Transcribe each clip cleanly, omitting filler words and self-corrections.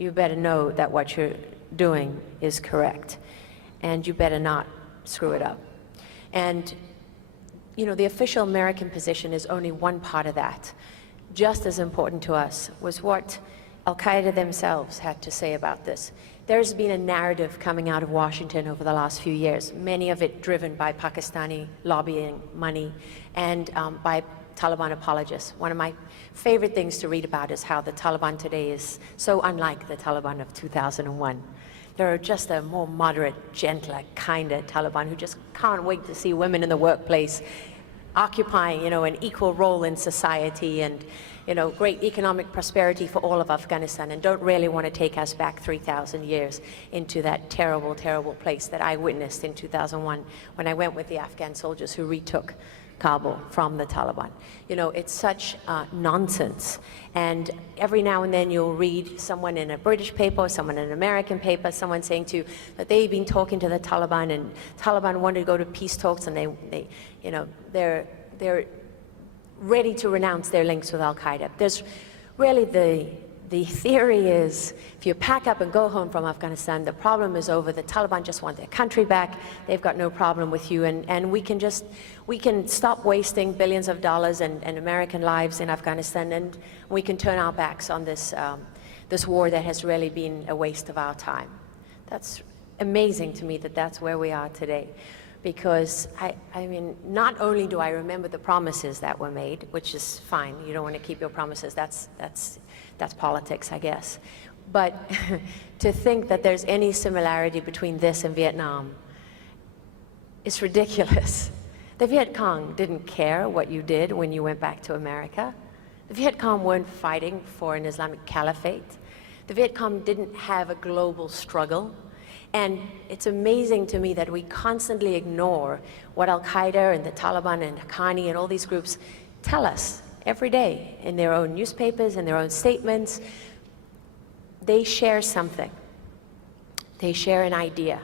you better know that what you're doing is correct, and you better not screw it up. And you know, the official American position is only one part of that. Just as important to us was what Al-Qaeda themselves had to say about this. There's been a narrative coming out of Washington over the last few years, many of it driven by Pakistani lobbying money and by Taliban apologists. One of my favorite things to read about is how the Taliban today is so unlike the Taliban of 2001. They're just a more moderate, gentler, kinder Taliban who just can't wait to see women in the workplace occupying, you know, an equal role in society and, you know, great economic prosperity for all of Afghanistan, and don't really want to take us back 3,000 years into that terrible, terrible place that I witnessed in 2001 when I went with the Afghan soldiers who retook Kabul from the Taliban. You know, it's such nonsense. And every now and then you'll read someone in a British paper, someone in an American paper, someone saying to you that they've been talking to the Taliban and Taliban wanted to go to peace talks, and they you know, they're ready to renounce their links with Al-Qaeda. There's really the theory is, if you pack up and go home from Afghanistan, the problem is over. The Taliban just want their country back. They've got no problem with you, and we can stop wasting billions of dollars and American lives in Afghanistan, and we can turn our backs on this this war that has really been a waste of our time. That's amazing to me that that's where we are today. Because I mean, not only do I remember the promises that were made, which is fine, you don't want to keep your promises, that's politics, I guess. But to think that there's any similarity between this and Vietnam is ridiculous. The Viet Cong didn't care what you did when you went back to America. The Viet Cong weren't fighting for an Islamic caliphate. The Viet Cong didn't have a global struggle. And it's amazing to me that we constantly ignore what Al-Qaeda and the Taliban and Haqqani and all these groups tell us every day in their own newspapers and their own statements. They share something. They share an idea.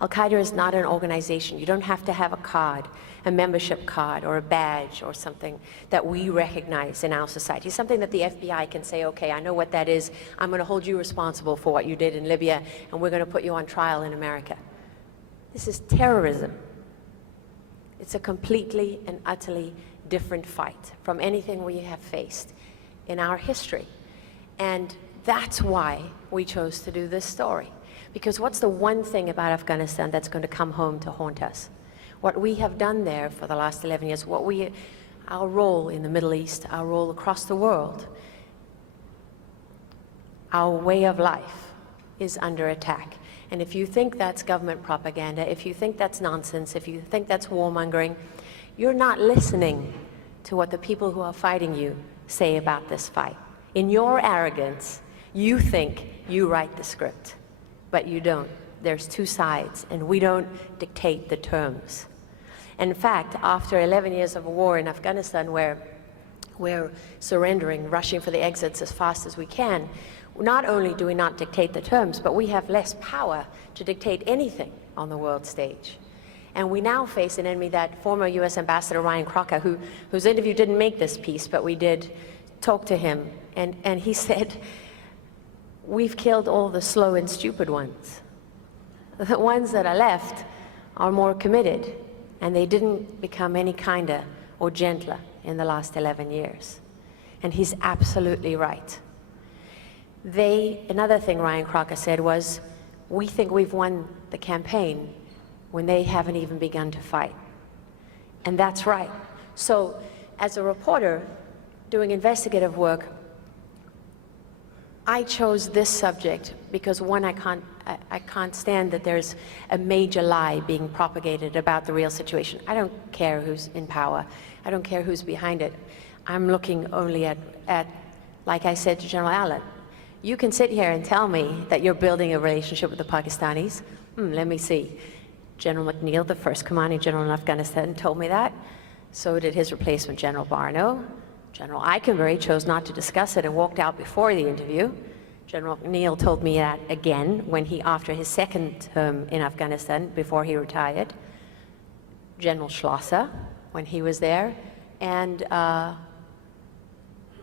Al-Qaeda is not an organization. You don't have to have a card, a membership card or a badge or something that we recognize in our society, something that the FBI can say, okay, I know what that is. I'm going to hold you responsible for what you did in Libya, and we're going to put you on trial in America. This is terrorism. It's a completely and utterly different fight from anything we have faced in our history. And that's why we chose to do this story. Because what's the one thing about Afghanistan that's going to come home to haunt us? What we have done there for the last 11 years, our role in the Middle East, our role across the world, our way of life is under attack. And if you think that's government propaganda, if you think that's nonsense, if you think that's warmongering, you're not listening to what the people who are fighting you say about this fight. In your arrogance, you think you write the script. But you don't. There's two sides, and we don't dictate the terms. In fact, after 11 years of a war in Afghanistan where we're surrendering, rushing for the exits as fast as we can, not only do we not dictate the terms, but we have less power to dictate anything on the world stage. And we now face an enemy, that former US Ambassador Ryan Crocker, whose interview didn't make this piece, but we did talk to him, and he said, we've killed all the slow and stupid ones. The ones that are left are more committed, and they didn't become any kinder or gentler in the last 11 years. And he's absolutely right. Another thing Ryan Crocker said was, we think we've won the campaign when they haven't even begun to fight. And that's right. So as a reporter doing investigative work, I chose this subject because, one, I can't stand that there's a major lie being propagated about the real situation. I don't care who's in power. I don't care who's behind it. I'm looking only at, like I said to General Allen, you can sit here and tell me that you're building a relationship with the Pakistanis. Let me see. General McNeil, the first commanding general in Afghanistan, told me that. So did his replacement, General Barno. General Eikenberry chose not to discuss it and walked out before the interview. General McNeil told me that again when after his second term in Afghanistan, before he retired. General Schlosser, when he was there, and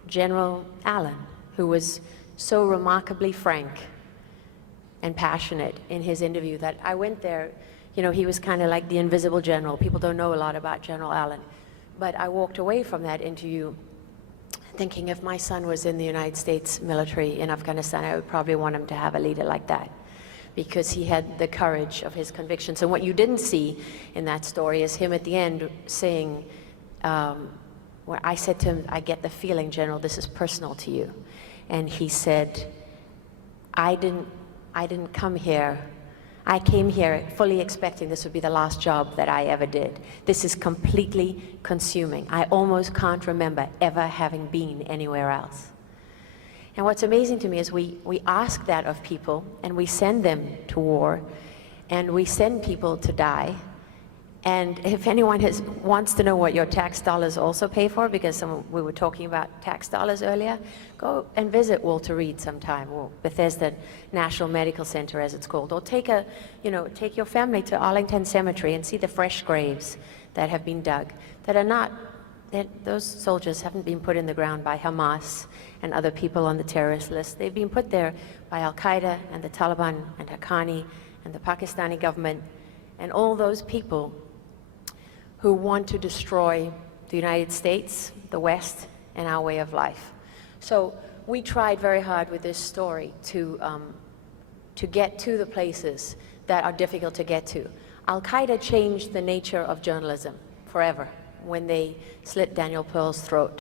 General Allen, who was so remarkably frank and passionate in his interview that I went there. You know, he was kind of like the invisible general. People don't know a lot about General Allen. But I walked away from that interview thinking if my son was in the United States military in Afghanistan, I would probably want him to have a leader like that, because he had the courage of his convictions. And what you didn't see in that story is him at the end saying, where I said to him, I get the feeling, General, this is personal to you. And he said, I didn't come here. I came here fully expecting this would be the last job that I ever did. This is completely consuming. I almost can't remember ever having been anywhere else. And what's amazing to me is we ask that of people, and we send them to war, and we send people to die. And if anyone wants to know what your tax dollars also pay for, because we were talking about tax dollars earlier, go and visit Walter Reed sometime, or Bethesda National Medical Center, as it's called, or take your family to Arlington Cemetery and see the fresh graves that have been dug, those soldiers haven't been put in the ground by Hamas and other people on the terrorist list. They've been put there by Al-Qaeda and the Taliban and Haqqani and the Pakistani government and all those people who want to destroy the United States, the West, and our way of life. So we tried very hard with this story to get to the places that are difficult to get to. Al-Qaeda changed the nature of journalism forever when they slit Daniel Pearl's throat